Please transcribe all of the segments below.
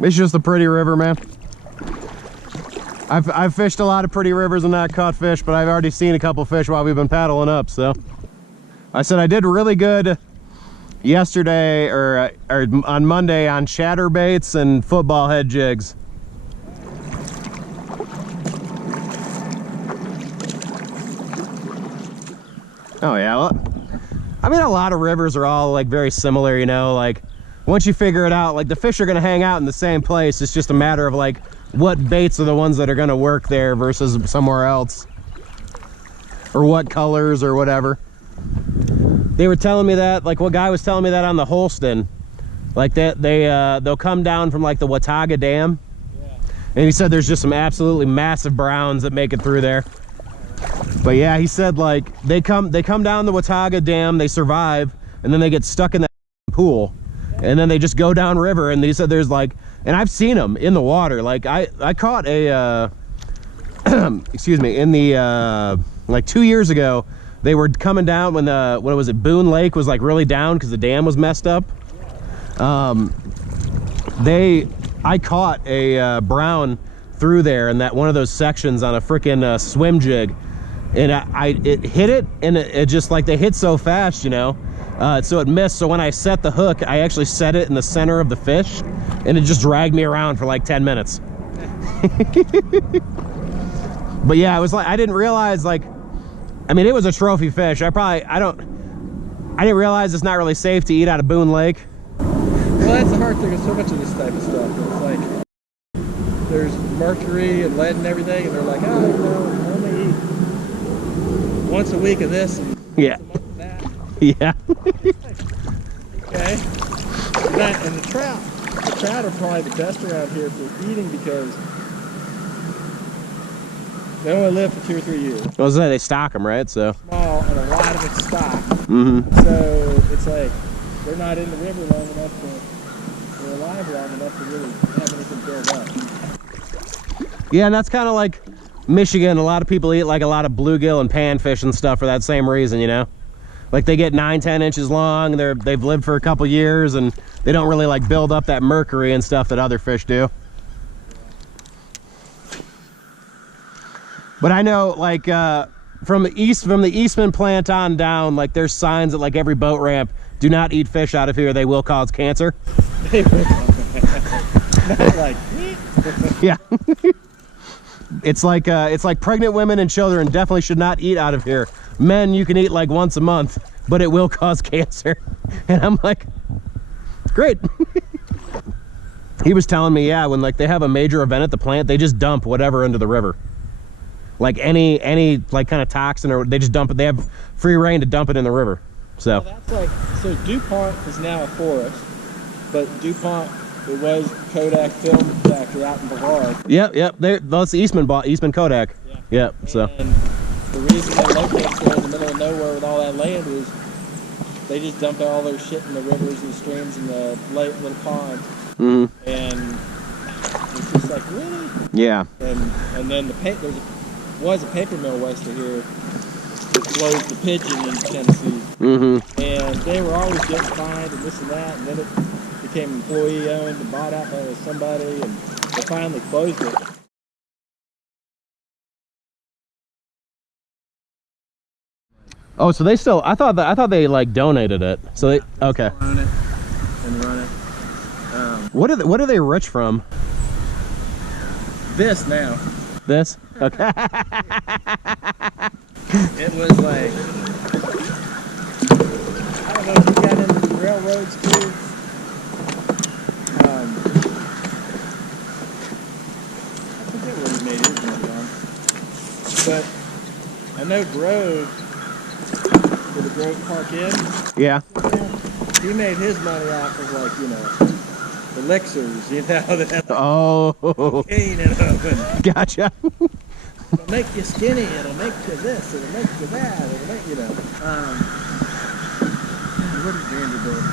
It's just a pretty river, man. I've fished a lot of pretty rivers and not caught fish, but I've already seen a couple fish while we've been paddling up, so. I said I did really good yesterday or on Monday on chatterbaits and football head jigs. Oh yeah, well, I mean, a lot of rivers are all like very similar, you know, like once you figure it out, like the fish are gonna hang out in the same place. It's just a matter of like what baits are the ones that are gonna work there versus somewhere else, or what colors or whatever. They were telling me that, like what guy was telling me that on the Holston, like that they'll come down from like the Watauga Dam, and he said there's just some absolutely massive browns that make it through there. But yeah, he said like they come down the Watauga Dam, they survive, and then they get stuck in that pool, and then they just go down river. And he said there's like, and I've seen them in the water. Like I caught a excuse me, in the like 2 years ago, they were coming down when the, what was it, Boone Lake was like really down because the dam was messed up. I caught a brown through there in that one of those sections on a freaking swim jig, and it hit it, and it just like, they hit so fast, you know, so it missed. So when I set the hook, I actually set it in the center of the fish, and it just dragged me around for like 10 minutes. But yeah, it was like, I didn't realize, like, I mean, it was a trophy fish. I didn't realize it's not really safe to eat out of Boone Lake. Well, that's the hard thing with so much of this type of stuff. It's like there's mercury and lead and everything, and they're like, oh, you know, only eat once a week of this and yeah, once a month of that. Yeah. Okay. And the trout are probably the best around here for eating because they only live for 2 or 3 years. I was saying they stock them, right? So small, and a lot of it's stock. Mm-hmm. So it's like they're not in the river long enough they're alive long enough to really have anything build up. Yeah, and that's kind of like Michigan. A lot of people eat like a lot of bluegill and panfish and stuff for that same reason, you know? Like they get 9-10 inches long, they've lived for a couple years, and they don't really like build up that mercury and stuff that other fish do. But I know, like, from the Eastman plant on down, like, there's signs at like every boat ramp: do not eat fish out of here; they will cause cancer. They will. Like, yeah. It's like pregnant women and children definitely should not eat out of here. Men, you can eat like once a month, but it will cause cancer. And I'm like, great. He was telling me, yeah, when like they have a major event at the plant, they just dump whatever into the river. Like any like kind of toxin, or they just dump it. They have free reign to dump it in the river. So well, that's like, so DuPont is now a forest, but DuPont, it was Kodak film factory out in Brevard. Yep. That's Eastman bought Eastman Kodak. Yeah. Yep. So and the reason they locate there in the middle of nowhere with all that land is they just dump all their shit in the rivers and the streams and the little ponds. Mm-hmm. And it's just like, really? Yeah. And then there was a paper mill west of here that closed the Pigeon in Tennessee. Mm-hmm. And they were always getting fined and this and that, and then it became employee owned and bought out by somebody, and they finally closed it. Oh, so they still? I thought they like donated it. So they okay. Own it and run it. What are they rich from? This now. This? Okay. It was like, I don't know if you got into the railroads too. I forget what he made his money on. But I know Grove, for the Grove Park Inn. Yeah. He made his money off of, like, you know, elixirs, you know, that have cocaine in them. Gotcha. It'll make you skinny, it'll make you this, it'll make you that, it'll make, you know. What is Vanderbilt?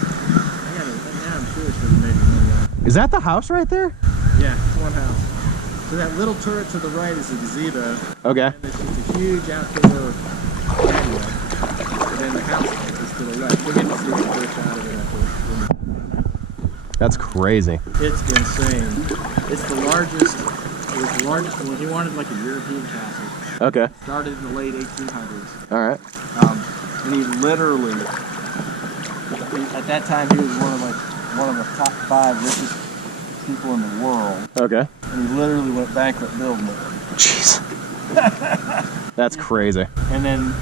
Now I'm curious what he made his money on. Is that the house right there? Yeah, it's one house. So that little turret to the right is a gazebo. Okay. And it's just a huge outdoor patio. And then the house is to the left. We'll get to see the first out of it after. That's crazy. It's insane. It's the largest. It was the largest one. He wanted like a European castle. Okay. Started in the late 1800s. All right. And he literally, at that time, he was one of the top 5 richest people in the world. Okay. And he literally went bankrupt building it. Jeez. That's crazy. And then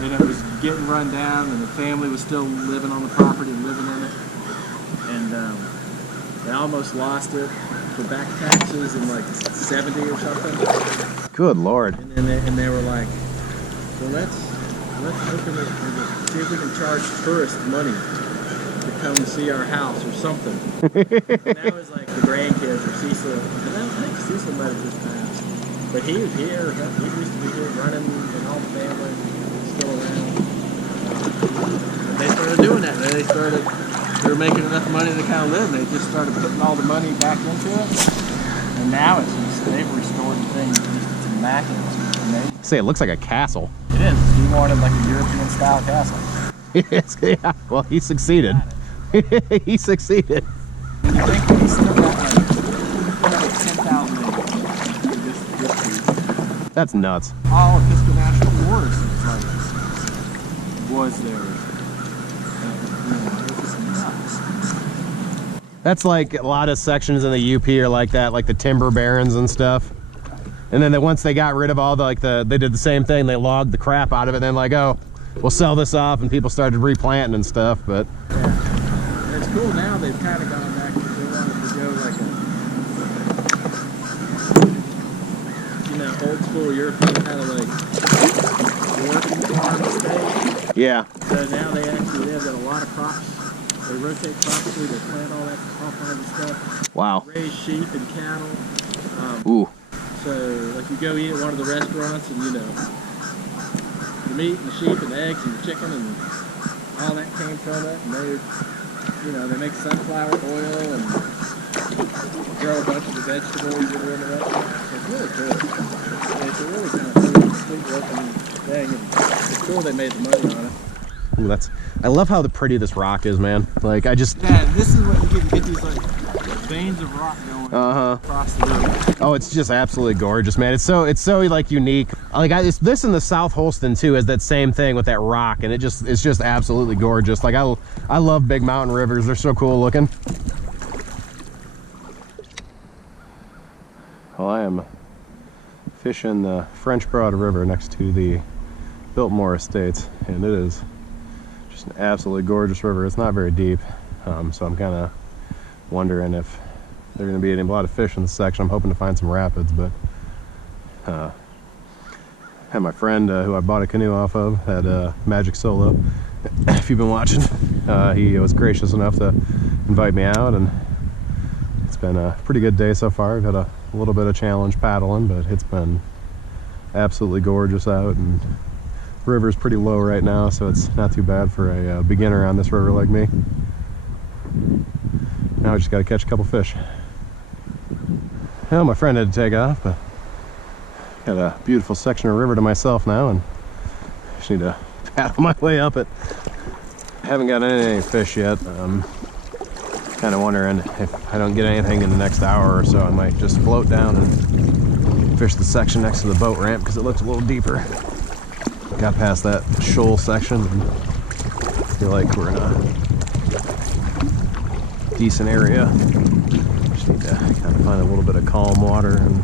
it was getting run down, and the family was still living on the property and living in it. And they almost lost it for back taxes in like 70 or something. Good Lord. And they were like, well, let's open it and see if we can charge tourists money to come see our house or something. And that was like the grandkids or Cecil. And I think Cecil might have just passed. But he was here. He used to be here running, and all the family still around. And they started doing that. They were making enough money to kind of live. They just started putting all the money back into it. And now they've restored the thing. It's immaculate. It's amazing. Say, it looks like a castle. It is. He wanted like a European style castle. Yeah. Well, he succeeded. He succeeded. And you think he's still got like 10,000 acres. That's nuts. All Episcopal National Forest was there. It was nuts. That's like a lot of sections in the UP are like that, like the timber barons and stuff. And then once they got rid of all they did the same thing. They logged the crap out of it. And then like, oh, we'll sell this off, and people started replanting and stuff. But yeah, it's cool now. They've kind of gone back. They wanted to go like old school European kind of like working farm state. yeah. So now they've got a lot of crops. They rotate crops through. They plant all kinds of stuff. Wow. Raise sheep and cattle. Ooh. So like you go eat at one of the restaurants, and the meat and the sheep and the eggs and the chicken and all that came from it. And they make sunflower oil and grow a bunch of the vegetables that are in the restaurant. It's really cool. It's a really kind of sweet looking thing, and it's cool they made the money on it. Ooh, I love how pretty this rock is, man. Like, Yeah, this is what you get these like veins of rock going across the river. Oh, it's just absolutely gorgeous, man. It's so like unique. Like this in the South Holston too is that same thing with that rock, and it's just absolutely gorgeous. Like I love big mountain rivers. They're so cool looking. Well, I am fishing the French Broad River next to the Biltmore Estates, and it is just an absolutely gorgeous river. It's not very deep, so I'm kind of wondering if there are going to be a lot of fish in this section. I'm hoping to find some rapids, but had my friend who I bought a canoe off of had Magic Solo. If you've been watching, he was gracious enough to invite me out, and it's been a pretty good day so far. I've had a little bit of challenge paddling, but it's been absolutely gorgeous out, and the river's pretty low right now, so it's not too bad for a beginner on this river like me. Now I just got to catch a couple fish. Well, my friend had to take off, but got a beautiful section of river to myself now, and just need to paddle my way up it. I haven't got any fish yet. Kind of wondering if I don't get anything in the next hour or so, I might just float down and fish the section next to the boat ramp because it looks a little deeper. Got past that shoal section and feel like we're in a decent area. Just need to kind of find a little bit of calm water and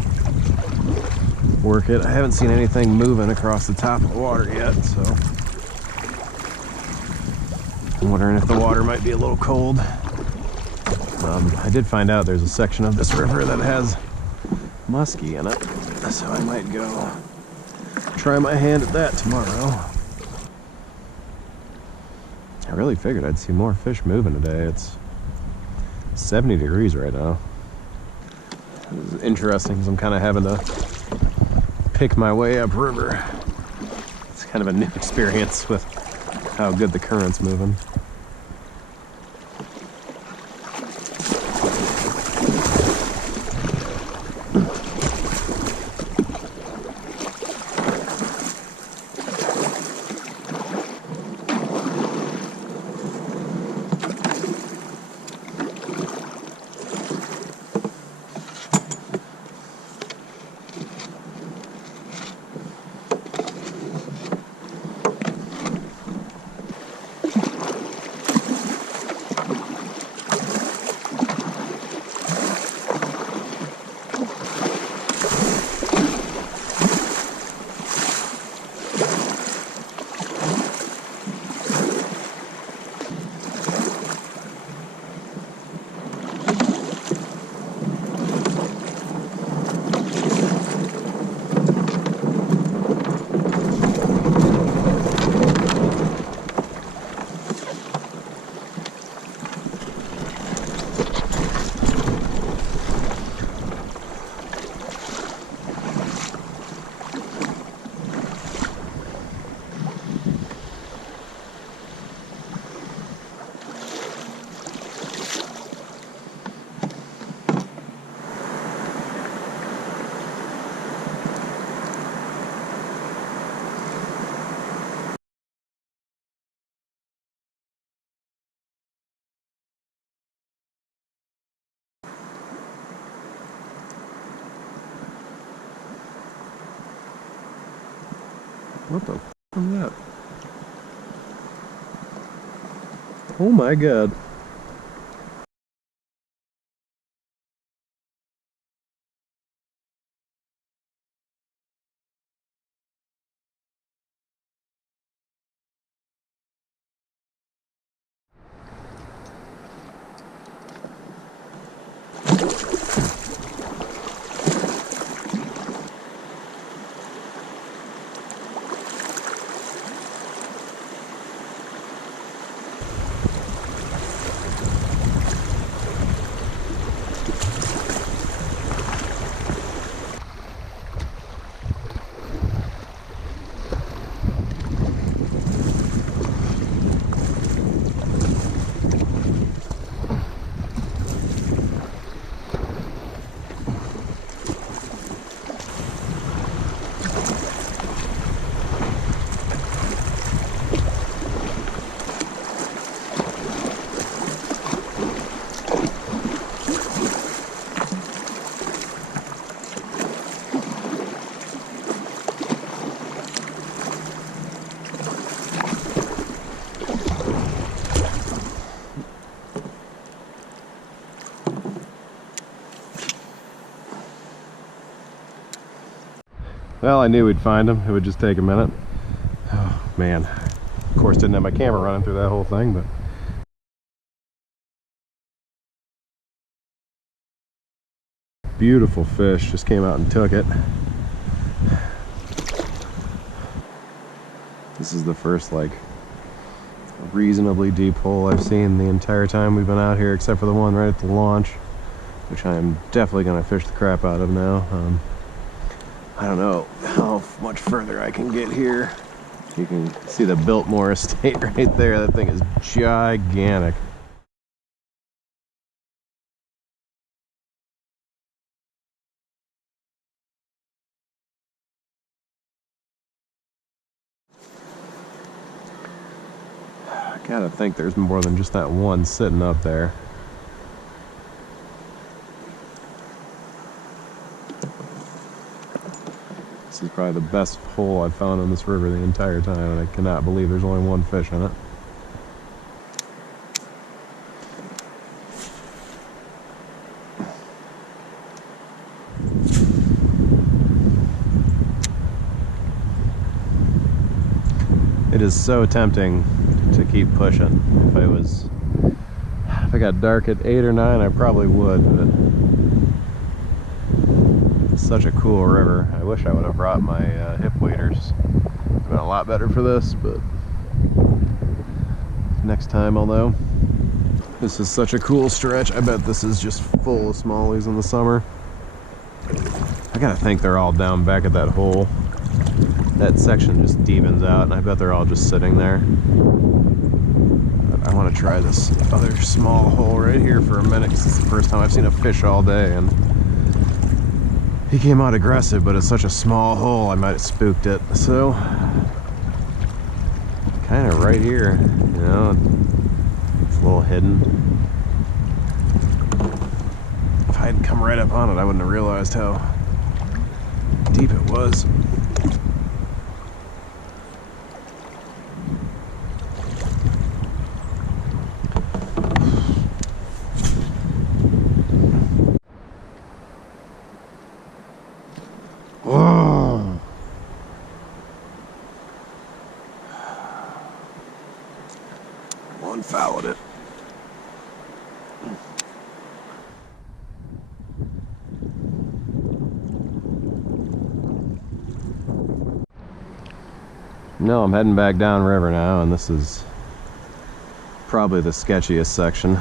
work it. I haven't seen anything moving across the top of the water yet, so I'm wondering if the water might be a little cold. I did find out there's a section of this river that has muskie in it, so I might go try my hand at that tomorrow. I really figured I'd see more fish moving today. It's 70 degrees right now. This is interesting because I'm kind of having to pick my way upriver. It's kind of a new experience with how good the current's moving. What the f was that? Oh my god. Well, I knew we'd find them. It would just take a minute. Oh, man. Of course, didn't have my camera running through that whole thing, but... Beautiful fish. Just came out and took it. This is the first, like, reasonably deep hole I've seen the entire time we've been out here, except for the one right at the launch, which I am definitely going to fish the crap out of now. I don't know how much further I can get here. You can see the Biltmore Estate right there. That thing is gigantic. I gotta think there's more than just that one sitting up there. This is probably the best hole I've found on this river the entire time, and I cannot believe there's only one fish in it. It is so tempting to keep pushing. If I got dark at 8 or 9, I probably would, but it's such a cool river. I wish I would have brought my hip waders. It's been a lot better for this, but next time I'll know. This is such a cool stretch. I bet this is just full of smallies in the summer. I gotta think they're all down back at that hole. That section just deepens out, and I bet they're all just sitting there. But I want to try this other small hole right here for a minute, because it's the first time I've seen a fish all day, and he came out aggressive, but it's such a small hole I might have spooked it. So kind of right here, you know, it's a little hidden. If I hadn't come right up on it, I wouldn't have realized how deep it was. Whoa. One fouled it. No, I'm heading back down river now, and this is probably the sketchiest section.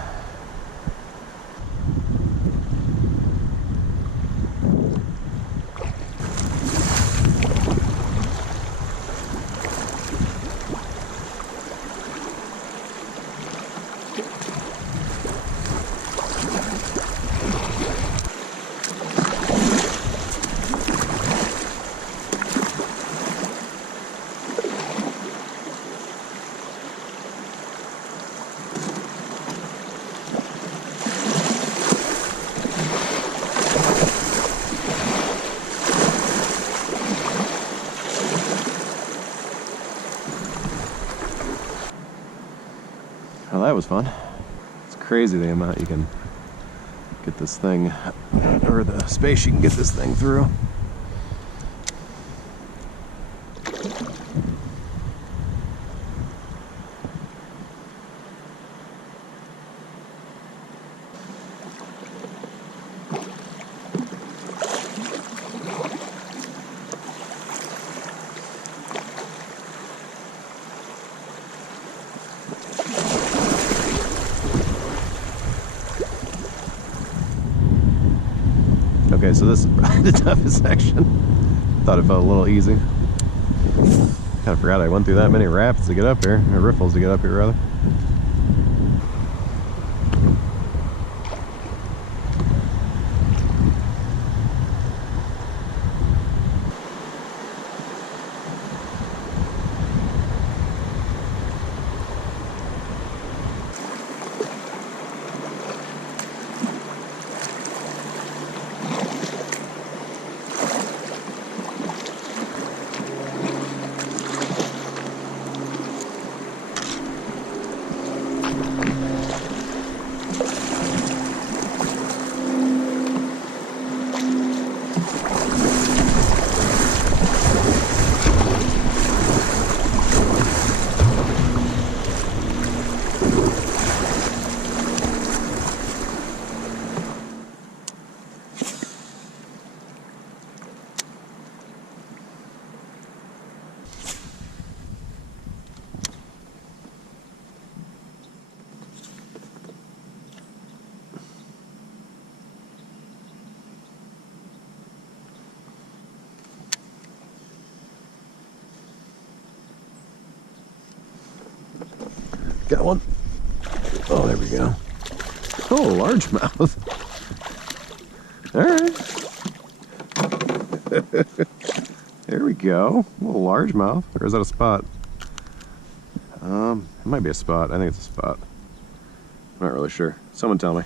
that was fun. It's crazy the amount you can get this thing, or the space you can get this thing through. Okay, so this is probably the toughest section. Thought it felt a little easy. Kind of forgot I went through that many rapids to get up here, or riffles to get up here rather. Got one. Oh, there we go. Oh, largemouth. All right. There we go. A little largemouth. Or is that a spot? It might be a spot. I think it's a spot. I'm not really sure. Someone tell me.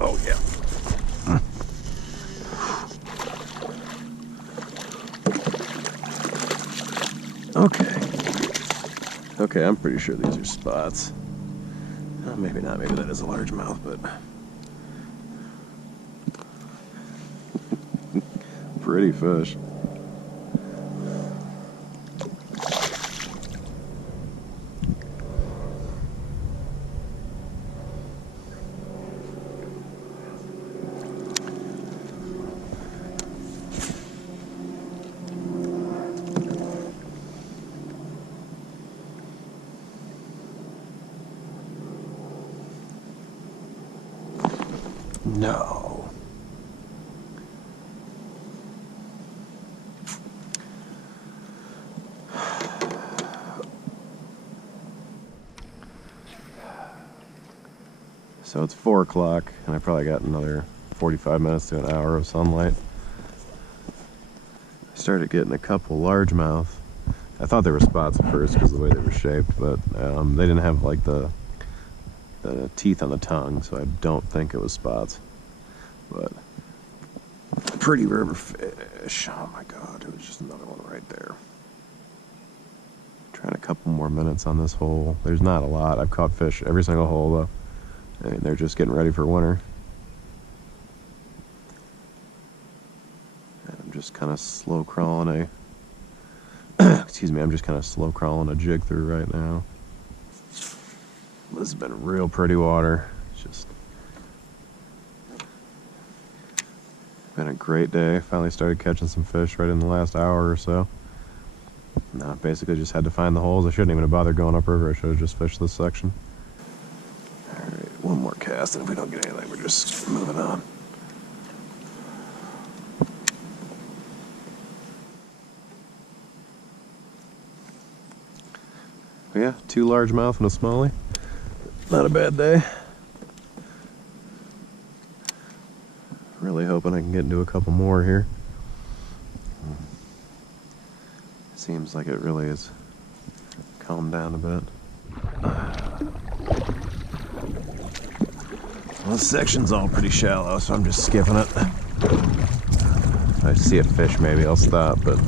Oh, yeah. Okay. Okay, I'm pretty sure these are spots. Maybe not. Maybe that is a largemouth, but... pretty fish. No. So it's 4 o'clock, and I probably got another 45 minutes to an hour of sunlight. I started getting a couple largemouth. I thought they were spots at first because of the way they were shaped, but they didn't have like the teeth on the tongue, so I don't think it was spots. But pretty river fish. Oh my god, it was just another one right there. Trying a couple more minutes on this hole. There's not a lot. I've caught fish every single hole though. I mean, they're just getting ready for winter. And I'm just kind of slow crawling excuse me, I'm just kind of slow crawling a jig through right now. This has been real pretty water. It's just been a great day. Finally started catching some fish right in the last hour or so. No, basically just had to find the holes. I shouldn't even have bothered going upriver. I should have just fished this section. Alright, one more cast, and if we don't get anything, we're just moving on. But yeah, 2 largemouth and a smallie. Not a bad day. Really hoping I can get into a couple more here. Seems like it really is calmed down a bit. Well, this section's all pretty shallow, so I'm just skipping it. If I see a fish, maybe I'll stop, but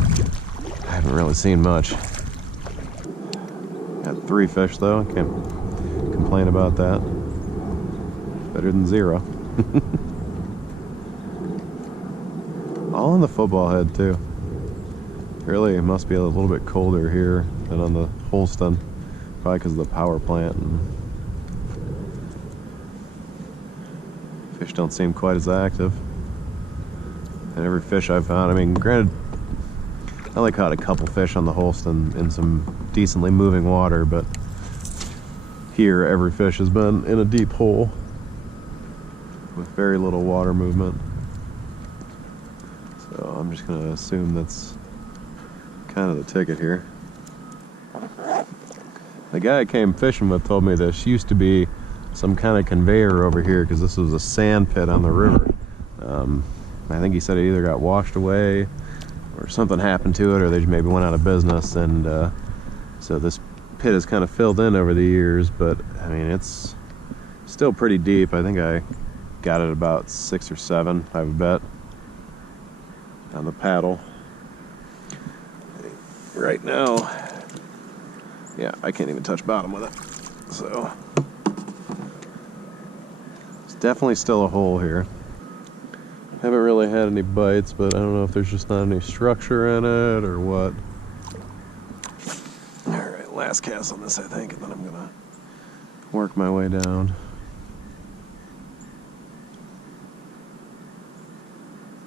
I haven't really seen much. Got 3 fish though, can't complain about that. Better than 0. All on the football head too. Really, it must be a little bit colder here than on the Holston, probably because of the power plant. And fish don't seem quite as active. And every fish I've found, I mean, granted, I only caught a couple fish on the Holston in some decently moving water, but here every fish has been in a deep hole with very little water movement. So I'm just going to assume that's kind of the ticket here. The guy I came fishing with told me this used to be some kind of conveyor over here because this was a sand pit on the river. I think he said it either got washed away or something happened to it, or they just maybe went out of business, and so this pit has kind of filled in over the years, but I mean, it's still pretty deep. I think I got it about 6 or 7, I would bet, on the paddle. Right now, yeah, I can't even touch bottom with it, so it's definitely still a hole here. Haven't really had any bites, but I don't know if there's just not any structure in it or what. Alright, last cast on this, I think, and then I'm gonna work my way down.